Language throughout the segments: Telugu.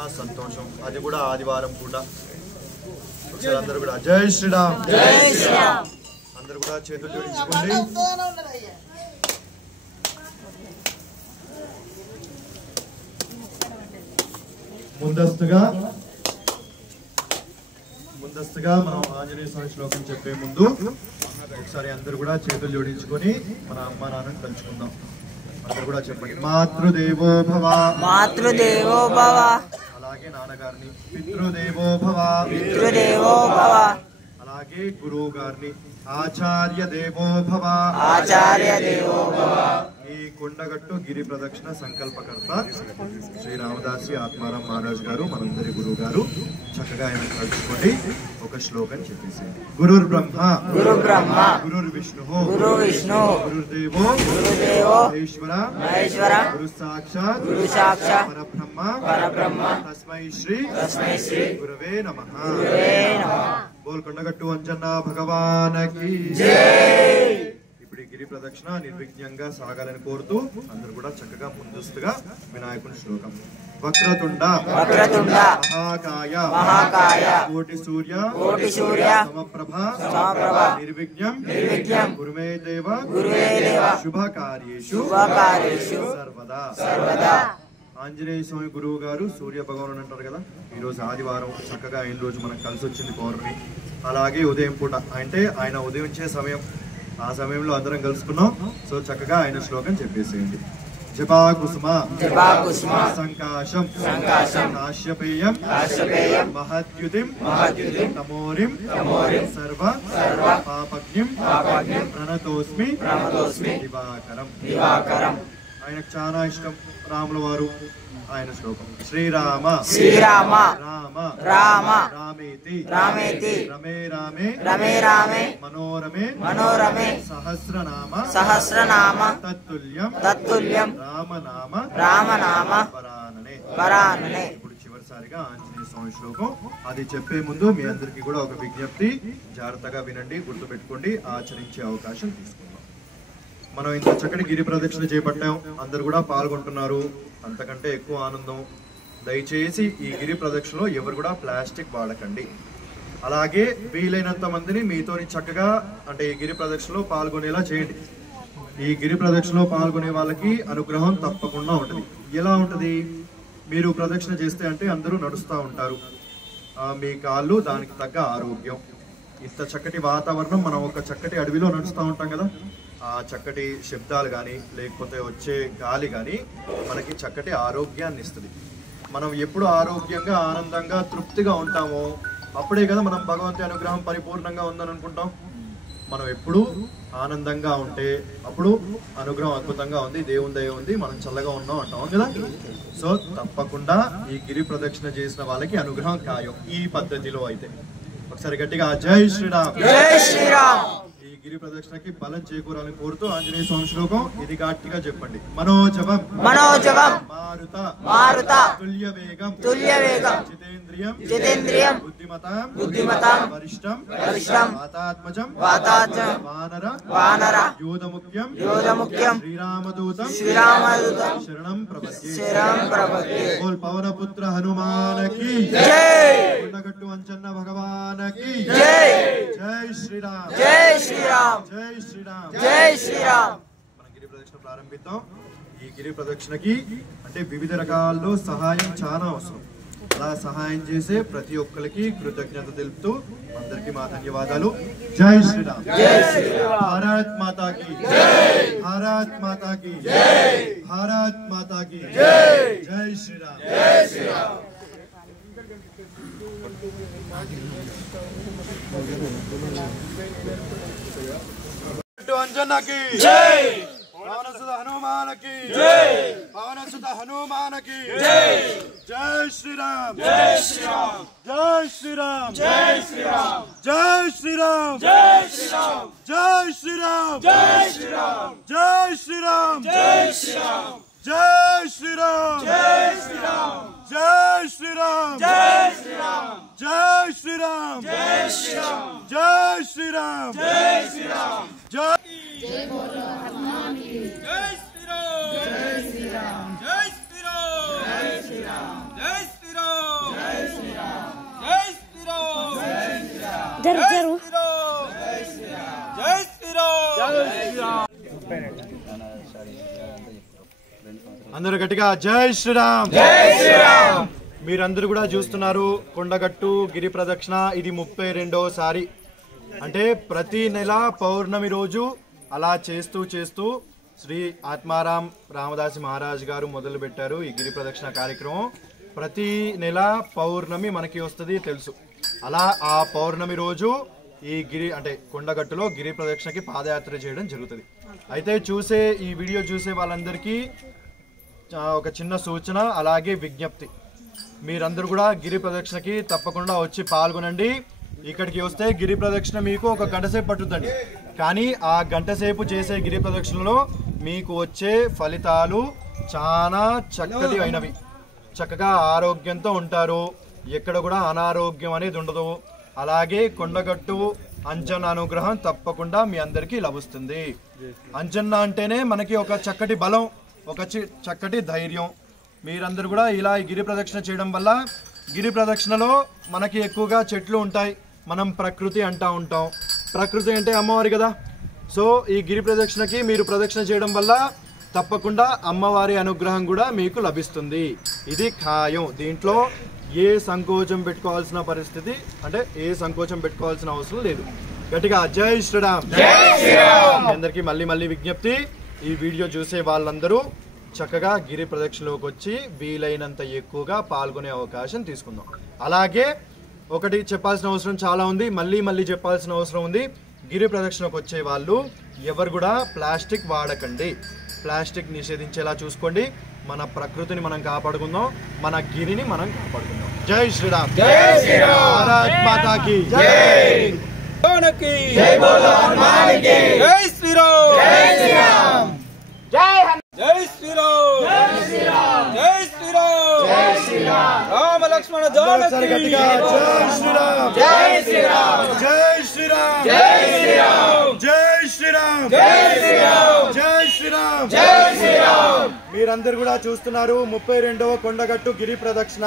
చాలా సంతోషం. అది కూడా ఆదివారం పూట. ఒకసారి అందరూ కూడా జై శ్రీరామ్ అందరూ కూడా చేతులు జోడించుకోండి. ముందస్తుగా మనం ఆంజనేయ స్వామి శ్లోకం చెప్పే ముందు ఒకసారి అందరూ కూడా చేతులు జోడించుకొని మన అమ్మ నాన్నని తలుచుకుందాం. అందరూ కూడా చెప్పండి. మాతృదేవో భవ మాతృదేవో భవ. అలాగే నాన్నగారిని పితృదేవో భవ పితృదేవో భవ. అలాగే గురువు గారిని ఆచార్య దేవో భవ ఆచార్య దేవో భవ. ఈ కొండగట్టు గిరి ప్రదక్షిణ సంకల్పకర్త శ్రీ రామదాసి ఆత్మారాం మహారాజ్ గారు, మనందరి గురువు గారు. చక్కగా ఆయన కలుసుకోండి. ఒక శ్లోకం చెప్పేసి గురుర్ బ్రహ్మ గురు బ్రహ్మ గురుర్ విష్ణు గురు విష్ణు గురుర్దేవో గురుదేవో మహేశ్వర మహేశ్వర గురు సాక్షాత్ గురు సాక్షాత్ పరబ్రహ్మ పరబ్రహ్మ తస్మై శ్రీ గురవే నమః. బోల్ కొండగట్టు అంజన్న భగవానకి జై. ఇప్పుడు ఈ గిరి ప్రదక్షిణ నిర్విఘ్నంగా సాగాలని కోరుతూ అందరూ కూడా చక్కగా ముందస్తుగా వినాయకుని శ్లోకం. వక్రతుండ వక్రతుండ మహాకాయ మహాకాయ కోటి సూర్య కోటి సూర్య సమప్రభ సమప్రభ నిర్విఘ్నం నిర్విఘ్నం గురుమే దేవ గురువే దేవ శుభకార్యేషు శుభకార్యేషు సర్వదా సర్వదా. ఆంజనేయ స్వామి గురువు గారు సూర్య భగవానుడు అంటారు కదా. ఈ రోజు ఆదివారం చక్కగా ఆయన రోజు మనకు కలిసి వచ్చింది పౌర్ణమి. అలాగే ఉదయం పూట అంటే ఆయన ఉదయించే సమయం, ఆ సమయంలో అందరం కలుసుకున్నాం. సో చక్కగా ఆయన శ్లోకం చెప్పేసేయండి. జపాకుసుమ జపాకుసుమ సంకాశం సంకాశం కాశ్యపేయం కాశ్యపేయం మహద్యుతిం మహద్యుతిం తమోరిం తమోరిం సర్వ సర్వ పాపజ్ఞం పాపజ్ఞం ప్రణతోస్మి ప్రణతోస్మి దివాకరం. దివాకరం. ఆయనకు చాలా ఇష్టం రాముల వారు. ఆయన శ్లోకం శ్రీరామ శ్రీరామ రామ రామ రామేతి రామేతి రమే రామే రమే రామే మనోరమే మనోరమే సహస్రనామ సహస్రనామ తత్తుల్యం తత్తుల్యం రామనామ రామనామ పరాననే. పరాననే. ఇప్పుడు చివరిసారిగా ఆంజనేయ స్వామి శ్లోకం. అది చెప్పే ముందు మీ అందరికీ కూడా ఒక విజ్ఞప్తి. జాగ్రత్తగా వినండి, గుర్తుపెట్టుకోండి, ఆచరించే అవకాశం తీసుకుందాం. మనం ఇంత చక్కటి గిరి ప్రదక్షిణ చేపట్టాం, అందరు కూడా పాల్గొంటున్నారు. అంతకంటే ఎక్కువ ఆనందం. దయచేసి ఈ గిరి ప్రదక్షిణలో ఎవరు కూడా ప్లాస్టిక్ వాడకండి. అలాగే వీలైనంత మందిని మీతోని చక్కగా అంటే ఈ గిరి ప్రదక్షిణలో పాల్గొనేలా చేయండి. ఈ గిరి ప్రదక్షిణలో పాల్గొనే వాళ్ళకి అనుగ్రహం తప్పకుండా ఉంటుంది. ఎలా ఉంటుంది? మీరు ప్రదక్షిణ చేస్తే అంటే అందరూ నడుస్తూ ఉంటారు, మీ కాళ్ళు దానికి తగ్గ ఆరోగ్యం. ఇంత చక్కటి వాతావరణం, మనం ఒక చక్కటి అడవిలో నడుస్తూ ఉంటాం కదా, ఆ చక్కటి శబ్దాలు కానీ లేకపోతే వచ్చే గాలి కానీ మనకి చక్కటి ఆరోగ్యాన్ని ఇస్తుంది. మనం ఎప్పుడు ఆరోగ్యంగా ఆనందంగా తృప్తిగా ఉంటామో అప్పుడే కదా మనం భగవంతుని అనుగ్రహం పరిపూర్ణంగా ఉందని అనుకుంటాం. మనం ఎప్పుడు ఆనందంగా ఉంటే అప్పుడు అనుగ్రహం అద్భుతంగా ఉంది, దేవుని దయ ఉంది, మనం చల్లగా ఉన్నాం అంటాం కదా. సో తప్పకుండా ఈ గిరి ప్రదక్షిణ చేసిన వాళ్ళకి అనుగ్రహం ఖాయం ఈ పద్ధతిలో అయితే. ఒకసారి గట్టిగా జై శ్రీరామ్. జై శ్రీరామ్. ఈ గిరి ప్రదక్షిణకి బలం చేకూరాలని కోరుతూ ఆంజనేయ స్వామి శ్లోకం ఇది గట్టిగా చెప్పండి. మనోజవం మనోజవం మారుత మారుత తుల్య వేగం తుల్య వేగం జితేంద్రియం జితేంద్రియం బుద్ధిమతాం బుద్ధిమతాం వరిష్టం వరిష్టం వాతాత్మజం వాతాత్మజం వానర వానర యోధముఖ్యం యోధముఖ్యం శ్రీరామదూతం శ్రీరామదూతం శరణం ప్రపద్యే. శరణం ప్రపద్యే. బోల్ పవనపుత్ర హనుమానకి జై. కొండగట్టు అంజన్న భగవానకి జై. జై శ్రీరామ్. జై శ్రీరామ్. జై శ్రీరామ్. జై శ్రీరామ్. మనం గిరి ప్రదక్షిణ ప్రారంభిద్దాం. ఈ గిరి ప్రదక్షిణకి అంటే వివిధ రకాల్లో సహాయం చాలా అవసరం. అలా సహాయం చేసే ప్రతి ఒక్కరికి కృతజ్ఞత తెలుపుతూ అందరికీ మా ధన్యవాదాలు. జై శ్రీరామ్. జై శ్రీరామ్. భారత్ మాతాకి భారత్ మాతాకి భారత్ మాతాకి జై శ్రీరామ్. జై శ్రీరామ్. అంజన్నకి జై. పవనసుత హనుమానకి జై. పవనసుత హనుమానకి జై. జై శ్రీరామ్. జై శ్రీరామ్. జై శ్రీరామ్. జై శ్రీరామ్. జై శ్రీరామ్. జై శ్రీరామ్. జై శ్రీరామ్. జై శ్రీరామ్. జై శ్రీరామ్. జై శ్రీరామ్. జై శ్రీరామ్. జై శ్రీరామ్. జై శ్రీరామ్. జై శ్రీరామ్. జై శ్రీరామ్. జై శ్రీరామ్. జై శ్రీరామ్. జై శ్రీరామ్. జై జై బోలో హనుమాన్ కి జై శ్రీరామ్. జై శ్రీరామ్. జై శ్రీరామ్. జై శ్రీరామ్. జై శ్రీరామ్. జరుగు అందరూ గట్టిగా జై శ్రీరామ్. జై శ్రీరామ్. మీరందరూ కూడా చూస్తున్నారు కొండగట్టు గిరి ప్రదక్షిణ ఇది 32వసారి. అంటే ప్రతి నెల పౌర్ణమి రోజు అలా చేస్తూ చేస్తూ శ్రీ ఆత్మారాం రామదాసి మహారాజ్ గారు మొదలు పెట్టారు ఈ గిరి ప్రదక్షిణ కార్యక్రమం. ప్రతి నెల పౌర్ణమి మనకి వస్తుంది తెలుసు. అలా ఆ పౌర్ణమి రోజు ఈ కొండగట్టులో గిరి ప్రదక్షిణకి పాదయాత్ర చేయడం జరుగుతుంది. అయితే ఈ వీడియో చూసే వాళ్ళందరికీ ఒక చిన్న సూచన అలాగే విజ్ఞప్తి, మీరందరూ కూడా గిరి ప్రదక్షిణకి తప్పకుండా వచ్చి పాల్గొనండి. ఇక్కడికి వస్తే గిరి ప్రదక్షిణ మీకు ఒక గంట సేపు పట్టుద్దండి, కానీ ఆ గంట సేపు చేసే గిరి ప్రదక్షిణలో మీకు వచ్చే ఫలితాలు చాలా చక్కటి అయినవి. చక్కగా ఆరోగ్యంతో ఉంటారు, ఎక్కడ కూడా అనారోగ్యం అనేది ఉండదు. అలాగే కొండగట్టు అంజన్న అనుగ్రహం తప్పకుండా మీ అందరికీ లభిస్తుంది. అంజన్న అంటేనే మనకి ఒక చక్కటి బలం, ఒక చక్కటి ధైర్యం. మీరందరూ కూడా ఇలా ఈ గిరి ప్రదక్షిణ చేయడం వల్ల, గిరి ప్రదక్షిణలో మనకి ఎక్కువగా చెట్లు ఉంటాయి, మనం ప్రకృతి అంటూ ఉంటాం. ప్రకృతి అంటే అమ్మవారి కదా. సో ఈ గిరి ప్రదక్షిణకి మీరు ప్రదక్షిణ చేయడం వల్ల తప్పకుండా అమ్మవారి అనుగ్రహం కూడా మీకు లభిస్తుంది. ఇది ఖాయం. దీంట్లో ఏ సంకోచం పెట్టుకోవాల్సిన పరిస్థితి, అంటే ఏ సంకోచం పెట్టుకోవాల్సిన అవసరం లేదు. గట్టిగా జై శ్రీరామ్. అందరికీ మళ్ళీ విజ్ఞప్తి, ఈ వీడియో చూసే వాళ్ళందరూ చక్కగా గిరి ప్రదక్షిణలోకి వచ్చి వీలైనంత ఎక్కువగా పాల్గొనే అవకాశం తీసుకుందాం. అలాగే ఒకటి చెప్పాల్సిన అవసరం చాలా ఉంది, మళ్ళీ చెప్పాల్సిన అవసరం ఉంది. గిరి ప్రదక్షిణకు వచ్చే వాళ్ళు ఎవరు కూడా ప్లాస్టిక్ వాడకండి. ప్లాస్టిక్ నిషేధించేలా చూసుకోండి. మన ప్రకృతిని మనం కాపాడుకుందాం, మన గిరిని మనం కాపాడుకుందాం. జై శ్రీరామ్. జై శ్రీరామ్. భారత్ మాతా కీ జై. జై బోలో హనుమాన్ కీ. జై శ్రీరామ్. జై శ్రీరామ్. జై జై శ్రీరామ్. జై శ్రీరామ్. జై శ్రీరామ్. జై శ్రీరామ్. రామ లక్ష్మణ జానకి. జై శ్రీరామ్. జై శ్రీరామ్. జై శ్రీరామ్. జై శ్రీరామ్. జై శ్రీరామ్. జై శ్రీరామ్. జై శ్రీరామ్. జై శ్రీరామ్. మీరందరూ కూడా చూస్తున్నారు 32వ కొండగట్టు గిరి ప్రదక్షిణ.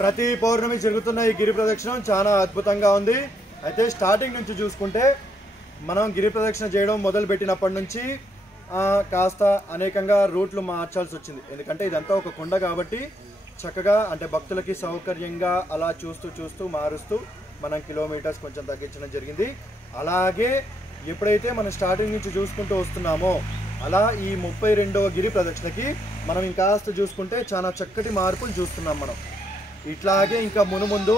ప్రతి పౌర్ణమి జరుగుతున్న ఈ గిరి ప్రదక్షిణం చాలా అద్భుతంగా ఉంది. అయితే స్టార్టింగ్ నుంచి చూసుకుంటే మనం గిరి ప్రదక్షిణ చేయడం మొదలు పెట్టినప్పటి నుంచి కాస్త అనేకంగా రూట్లు మార్చాల్సి వచ్చింది. ఎందుకంటే ఇదంతా ఒక కొండ కాబట్టి చక్కగా అంటే భక్తులకి సౌకర్యంగా అలా చూస్తూ మారుస్తూ మనం కిలోమీటర్స్ కొంచెం తగ్గించడం జరిగింది. అలాగే ఎప్పుడైతే మనం స్టార్టింగ్ నుంచి చూసుకుంటూ వస్తున్నామో అలా ఈ 32వ గిరి ప్రదక్షిణకి మనం ఇంకాస్త చూసుకుంటే చాలా చక్కటి మార్పులు చూస్తున్నాం మనం. ఇట్లాగే ఇంకా మునుముందు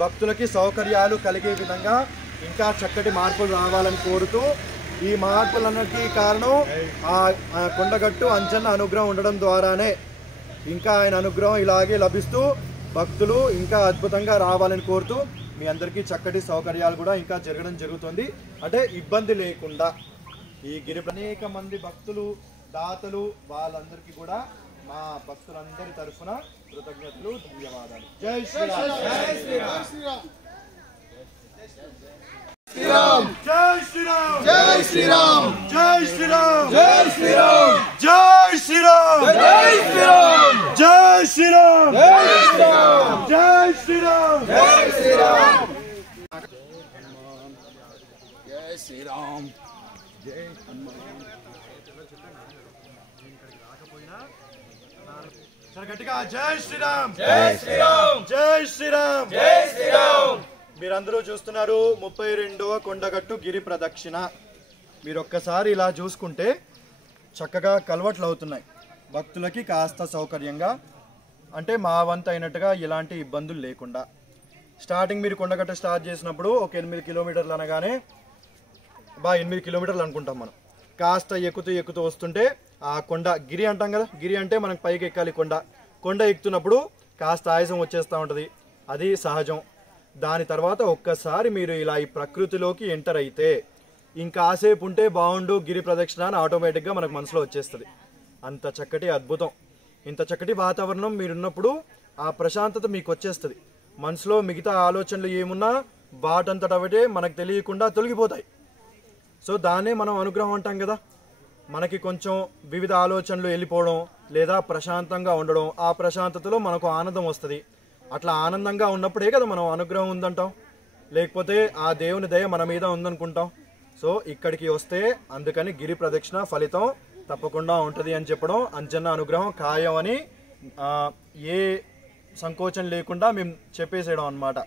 భక్తులకి సౌకర్యాలు కలిగే విధంగా ఇంకా చక్కటి మార్పులు రావాలని కోరుతూ, ఈ మార్పులన్నిటికీ కారణం ఆ కొండగట్టు అంజన్న అనుగ్రహం ఉండడం ద్వారానే. ఇంకా ఆయన అనుగ్రహం ఇలాగే లభిస్తూ భక్తులు ఇంకా అద్భుతంగా రావాలని కోరుతూ మీ అందరికీ చక్కటి సౌకర్యాలు కూడా ఇంకా జరగడం జరుగుతుంది. అంటే ఇబ్బంది లేకుండా ఈ గిరి అనేక మంది భక్తులు దాతలు వాళ్ళందరికీ కూడా మా భక్తులందరి తరఫున కృతజ్ఞతలు, ధన్యవాదాలు. జై శ్రీరామ్. జై శ్రీరామ్. జై శ్రీరామ్. జై శ్రీరామ్. జై శ్రీరామ్. జై శ్రీరామ్. జై శ్రీరామ్. జై శ్రీరామ్. జై శ్రీరామ్. జై శ్రీరామ్. జై శ్రీరామ్. జై శ్రీరామ్. జై హనుమాన్. గట్టిగా జై శ్రీరామ్. జై శ్రీరామ్. జై శ్రీరామ్. జై శ్రీరామ్. మీరందరూ చూస్తున్నారు 32వ కొండగట్టు గిరి ప్రదక్షిణ. మీరు ఒక్కసారి ఇలా చూసుకుంటే చక్కగా కలవట్లు అవుతున్నాయి భక్తులకి, కాస్త సౌకర్యంగా, అంటే మా వంతు అయినట్టుగా ఎలాంటి ఇబ్బందులు లేకుండా. స్టార్టింగ్ మీరు కొండగట్ట స్టార్ట్ చేసినప్పుడు ఒక 8 కిలోమీటర్లు అనగానే 8 కిలోమీటర్లు అనుకుంటాం మనం. కాస్త ఎక్కుతూ వస్తుంటే ఆ కొండ గిరి అంటాం కదా, గిరి అంటే మనకు పైకి ఎక్కాలి. కొండ ఎక్కుతున్నప్పుడు కాస్త ఆయాసం వచ్చేస్తూ ఉంటుంది, అది సహజం. దాని తర్వాత ఒక్కసారి మీరు ఇలా ఈ ప్రకృతిలోకి ఎంటర్ అయితే ఇంకాసేపు ఉంటే బాగుండు గిరి ప్రదక్షిణ అని ఆటోమేటిక్గా మనకు మనసులో వచ్చేస్తుంది. అంత చక్కటి అద్భుతం, ఇంత చక్కటి వాతావరణం మీరున్నప్పుడు ఆ ప్రశాంతత మీకు వచ్చేస్తుంది. మనసులో మిగతా ఆలోచనలు ఏమున్నా వాటంతటవటే మనకు తెలియకుండా తొలగిపోతాయి. సో దాన్నే మనం అనుగ్రహం అంటాం కదా. మనకి కొంచెం వివిధ ఆలోచనలు వెళ్ళిపోవడం లేదా ప్రశాంతంగా ఉండడం, ఆ ప్రశాంతతలో మనకు ఆనందం వస్తుంది. అట్లా ఆనందంగా ఉన్నప్పుడే కదా మనం అనుగ్రహం ఉందంటాం. లేకపోతే ఆ దేవుని దయ మన మీద ఉందనుకుంటాం. సో ఇక్కడికి వస్తే అందుకని గిరి ప్రదక్షిణ ఫలితం తప్పకుండా ఉంటుంది అని చెప్పడం, అంజన్న అనుగ్రహం ఖాయం అని ఏ సంకోచం లేకుండా మేము చెప్పేసేయడం అన్నమాట.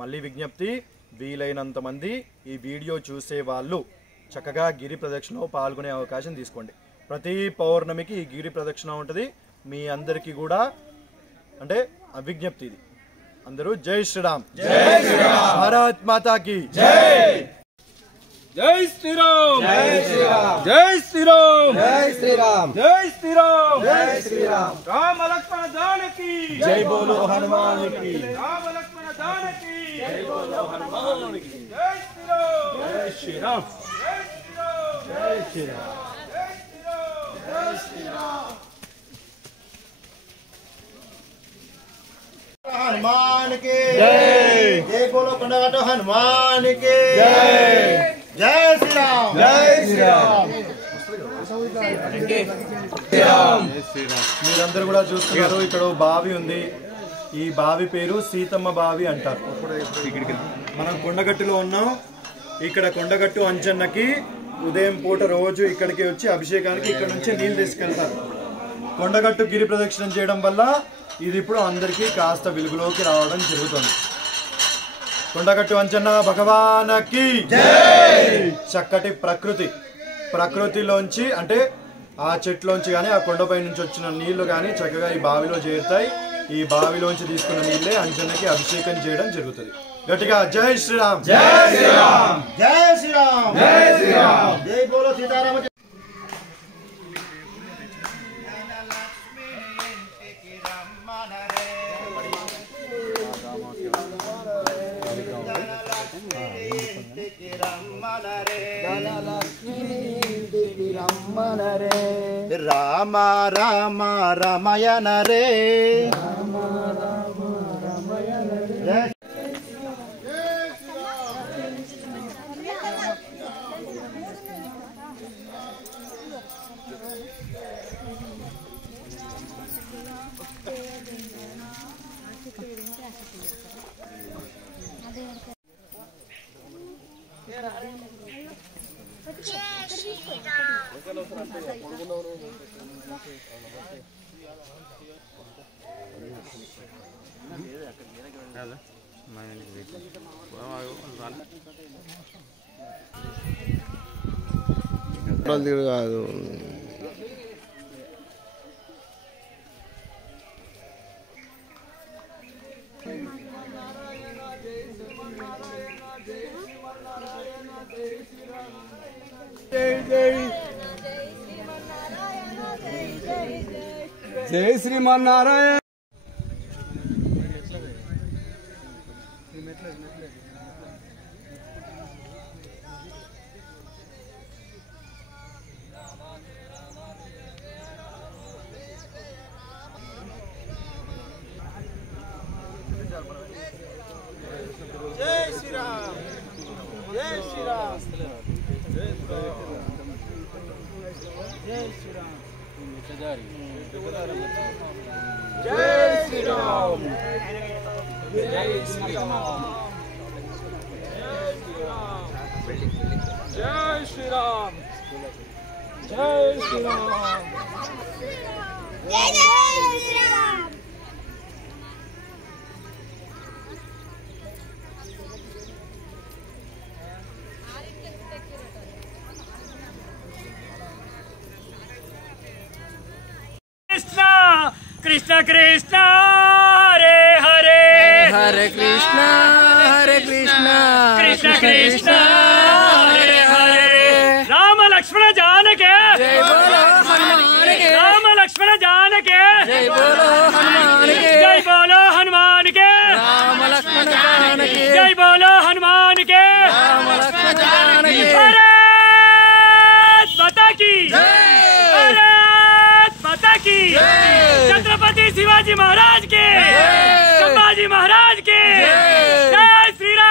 మళ్ళీ విజ్ఞప్తి, వీలైనంత మంది ఈ వీడియో చూసే వాళ్ళు చక్కగా గిరి ప్రదక్షిణలో పాల్గొనే అవకాశం తీసుకోండి. ప్రతి పౌర్ణమికి ఈ గిరి ప్రదక్షిణ ఉంటుంది. మీ అందరికీ కూడా అంటే విజ్ఞప్తి ఇది. అందరూ జై శ్రీరామ్, జై శ్రీరామ్, భారత్ మాతా కీ జై, జై శ్రీరామ్, జై శ్రీరామ్, జై శ్రీరామ్, జై శ్రీరామ్, జై శ్రీరామ్, జై శ్రీరామ్. రామ లక్ష్మణ జానకి జై బోలో హనుమాన్ కి, రామ లక్ష్మణ జానకి జై బోలో హనుమాన్ కి. జై శ్రీరామ్, జై శ్రీరామ్, జై శ్రీరామ్, జై శ్రీరామ్, జై శ్రీరామ్, జై శ్రీరామ్. हनुमान के जय, जय बोलो कंडगट्टू हनुमान के जय, जय श्री राम, जय श्री राम. మీరందరూ కూడా చూస్తున్నారు, ఇక్కడ బావి ఉంది. ఈ బావి పేరు సీతమ్మ బావి అంటారు. మనం కొండగట్టులో ఉన్నాం. ఇక్కడ కొండగట్టు అంజన్నకి ఉదయం పూట రోజు ఇక్కడికి వచ్చి అభిషేకానికి ఇక్కడ నుంచి నీళ్లు తీసుకెళ్తారు. కొండగట్టు గిరి ప్రదక్షిణం చేయడం వల్ల ఇది ఇప్పుడు అందరికీ కాస్త వెలుగులోకి రావడం జరుగుతుంది. కొండగట్టు అంజన్న భగవానకి చక్కటి ప్రకృతిలోంచి అంటే ఆ చెట్లోంచి కానీ ఆ కొండపై నుంచి వచ్చిన నీళ్లు కానీ చక్కగా ఈ బావిలో చేరుతాయి. ఈ బావిలోంచి తీసుకున్న నీళ్ళే అంజన్నకి అభిషేకం చేయడం జరుగుతుంది. గట్టిగా జై శ్రీరామ్, జై శ్రీరామ్, जय श्री राम, जय श्री राम, जय बोलो सीताराम. राम राम रमयन रे, కాదు జై శ్రీమన్నారాయణ. जय श्री राम, जय श्री राम, जय श्री राम, जय श्री राम, जय श्री राम, जय श्री राम, जय श्री राम. कृष्ण कृष्ण हरे हरे, हरे कृष्ण कृष्ण कृष्ण हरे हरे. राम लक्ष्मण जानके जय बोलो हनुमान के, राम लक्ष्मण जानके जय बोलो हनुमान के, जय बोलो हनुमान के, राम लक्ष्मण जान के, जय बोलो हनुमान के. राम लक्ष्मण जान के. भारत माता की जय, भारत माता की छत्रपति शिवाजी महाराज के, संभाजी महाराज के. जय श्री राम.